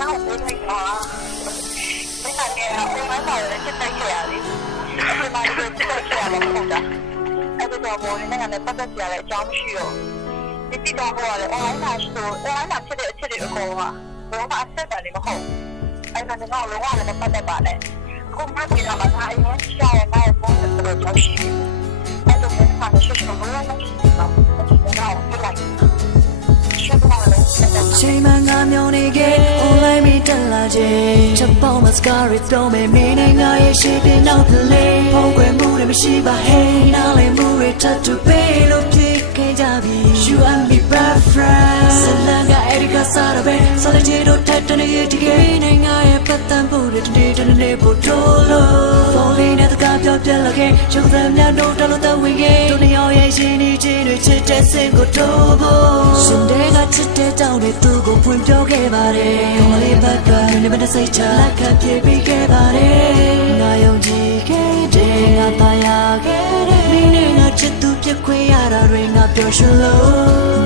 နောက်ကိုသိတော့ဒီကနေအပေါ်မှာလည်းချက်တိုက်ခဲ့ရတယ်ဒီမှာဒီချက်တိုက်ခဲ့ရတယ်ဟုတ်တာအဲ့ဒါတော့ဘောနဲ့လည်းပတ်သက်ကြရတဲ့အကြောင်းရှိတော့ဒီတိတော်ဘောကလည်း online မှာဆို online မှာဖြစ်တဲ့အချက်တွေအကုန်လုံးကဘောကအဆက်တယ်မဟုတ်အဲ့ဒါတော့လောကလည်းပတ်သက်ပါလေအခုမှဒီတော့အရင်ရှာရတဲ့ပုံစံတွေကြောင့်ရှိတယ်အဲ့ဒါကိုမှရှိရှိဘောနဲ့ရှိတော့ဒီတော့ပြလိုက်ချိန်မှငါမျောနေခဲ့ online မီတက်လာခြင်းချက်ပေါင်း mascara တော့မင်းမင်းနဲ့ငါရဲ့ရှိတဲ့နောက်ကလေးဖုန်းကွယ်မှုတွေမရှိပါဟဲ့နားလည်မှုတွေထပ်တူပေးလို့ဖြစ်ခဲ့ကြပြီ you and me best friend ဆလန်ကအဲ့ဒီကစားတော့ပဲ solitude တို့ထပ်တနေတကယ်နဲ့ငါရဲ့ပတ်သက်မှုတွေတနေ့တနေ့ပို့တော့လို့ဖုန်းလေးနဲ့တကားပြောပြလာခဲ့ရုပ်သံများတို့တလို့တော့ဝင်ခဲ့တို့နှစ်ယောက်ရဲ့ရှင်နေခြင်းတွေချစ်တဲ့စင်ကိုတို့ဖို့ရှင်တွေကချစ်တဲ့ကြောင့်တွေသူ့ကိုဖွင့်ပြောခဲ့ပါတယ်ခေါ်လေးဘက်ကလည်းမတစိတ်ချလက်ကပြေးပြီးခဲ့ပါတယ်ငါယုံကြည်ခဲ့တဲ့ငါသားရခဲ့တဲ့မင်းနဲ့ငါချစ်သူပြခွေရတာတွေငါပျော်ရွှင်လို့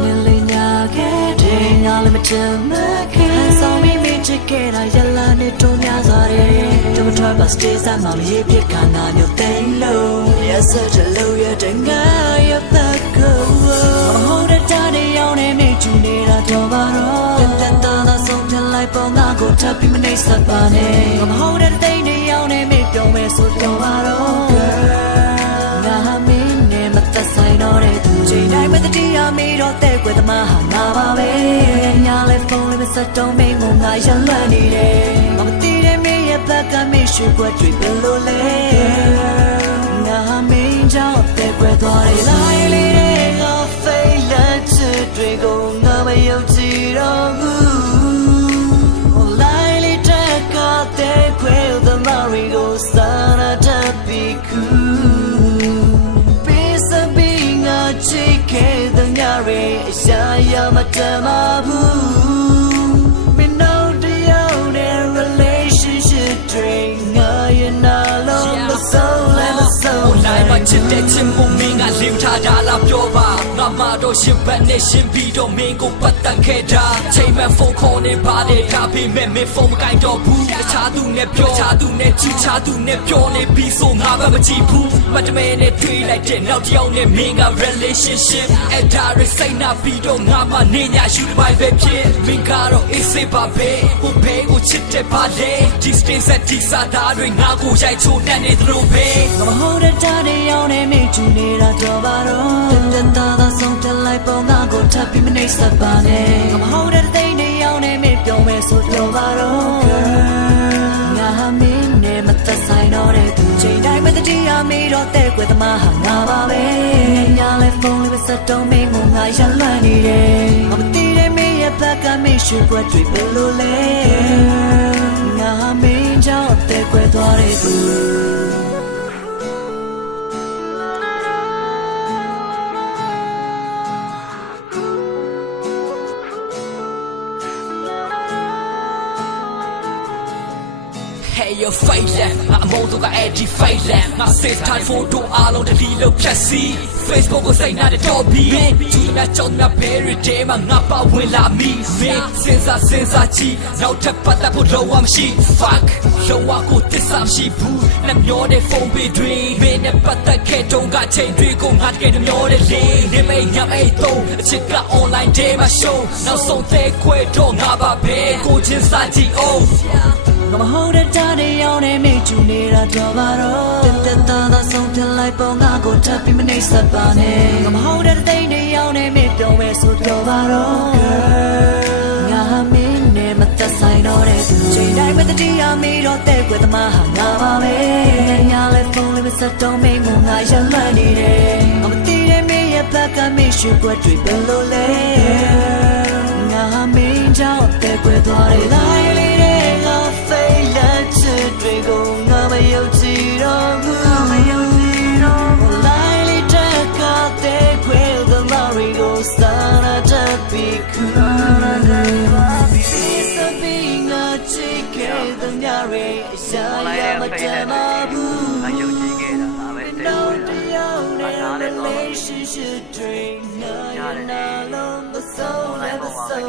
နေလေးညာခဲ့တဲ့ငါလည်းမချင်မခဲ့ဆောင်မိမိချစ်ခဲ့တာရလာနဲ့တုံးများစွာတဲ့တို့ထွက်ပါ stay စမ်းမရေးပြခါနာမျိုးသိလို့ yes such a low ရတဲ့ငါရတဲ့ကိုဟိုတဲ့တားနေရောက်နေမိချူနေတာတော့ပါတော့တက်တာဆုံးထလိုက်ပေါ်ငါကိုထပ်ပြီးမနေစပ်ပါနဲ့မဟုတ်တဲ့တိတ်နေရောက်နေမိပြောင်းမဲဆိုပြောပါတော့ငါဟာမင်းနဲ့မသက်ဆိုင်တော့တဲ့သူချိန်တိုင်းမတတိယမေးတော့တဲ့ကွယ်သမားဟာငါပါပဲညာလဲဖုန်းလေးမဆက်တော့မင်းကိုငါရလွတ်နေတယ်မသိတဲ့မင်းရဲ့ဘက်ကမင်းရွှေကွက်တွေဘယ်လိုလဲငါဟာမင်းကြောင့်တဲ့ကွယ်သွားတယ်လိုက်လေးတဲ့ငါဖိတ်လက်ချစ်တွေကိုငါမယုံကြည်တော့ဘူးI'm a demabu me know the only relationship drink I alone the soul and the soul life but today chimbo minga lim tha da la pyo ba nga ma do shin ban ne shin bi do min ko pat tan khe da chain man phone call ne ba de da bi me me phone kai do bu cha tu ne pyo cha tu ne chi cha tu ne pyo ne bi so nga ba ma chi bu mat me ne thui like de naw tyaw ne minga relationship and da say na bi do nga ma ne nya yu de bai be phit minga do ise ba be ho be ko chit de ba de distance at disa da twe nga ko yai chu tat ne thlo be ngam ho de da ne yaw ne me chu ne da do ba doတက်တာဆုံးထလိုက်ပေါ်ငါကိုထပ်ပြီးမနေစပ်ပါနဲ့ငမဟုတ်တဲ့တိတ်နေရောက်နေမိပြောင်းမဲဆိုပြောပါတော့ငါဟာမင်းနဲ့မသက်ဆိုင်တော့တဲ့သူချိန်တိုင်းမတတိယမေးတော့တဲ့ကွယ်သမားဟာငါပါပဲညာလဲဖုန်းလေးမဆက်တော့မင်းကိုငါရလွတ်နေတယ်မသိတဲ့မင်းရဲ့ဘက်ကမင်းရွှေကွက်တွေဘယ်လိုလဲငါဟာမင်းကြောင့်တဲ့ကွယ်သွားတဲ့သူHey your fight left I'm on to ga edgy fight left my safe time photo alone the lo phat si Facebook ကိုစိတ်နာတဲ့တော့ပြီးသူများကြောင့်များဘယ်ရီတဲမှာငါပါဝင်လာမိမင်းစဉ်းစားကြည့်နောက်ထပ်ပတ်သက်ဖို့လုံးဝမရှိ fuck လုံးဝကိုတစ္ဆာမရှိဘူးနဲ့မျောတဲ့ဖုန်းပေးတွေမင်းနဲ့ပတ်သက်ခဲ့တုန်းကချိန်တွေကိုငါတကယ်မျောတဲ့လေနေမိတ်ညမိတ်တော့အချစ်က online day မှာ show နောက်ဆုံးတဲ့ခွဲတော့ငါပါပဲကိုချင်းစာကြည့်အောင်ငမဟုတ်တဲ့တားနေရောက်နေမိချူနေတာတော့ပါတော့တက်တာဆုံးထလိုက်ပေါ်ငါကိုထပ်ပြီးမနေစပ်ပါနဲ့ငမဟုတ်တဲ့တိတ်နေရောက်နေမိပြောင်းမဲဆိုတော့ပါတော့ငါဟာမင်းနဲ့မသက်ဆိုင်တော့တဲ့သူချိန်တိုင်းမတတိယမေးတော့တဲ့ကွယ်သမားဟာငါပါပဲညာလဲဖုန်းလေးမဆက်တော့မင်းကိုငါရလွတ်နေတယ်မသိတဲ့မင်းရဲ့ဘက်ကမင်းရွှေကွက်တွေဘယ်လိုလဲငါဟာမင်းကြောင့်တဲ့ကွယ်သွားတယ်လိုက်လေးတဲ့ငါဖိတ်လက်ချစ်တွေကိုငါမယုံကြည်တော့ဘူးလိုက်လေးတဲ့ကတဲ့ကွယ်သမားတွေကိုစာနာတတ်ပြီးခုI don't think it. relationship dream. Now you're not alone, but so never so.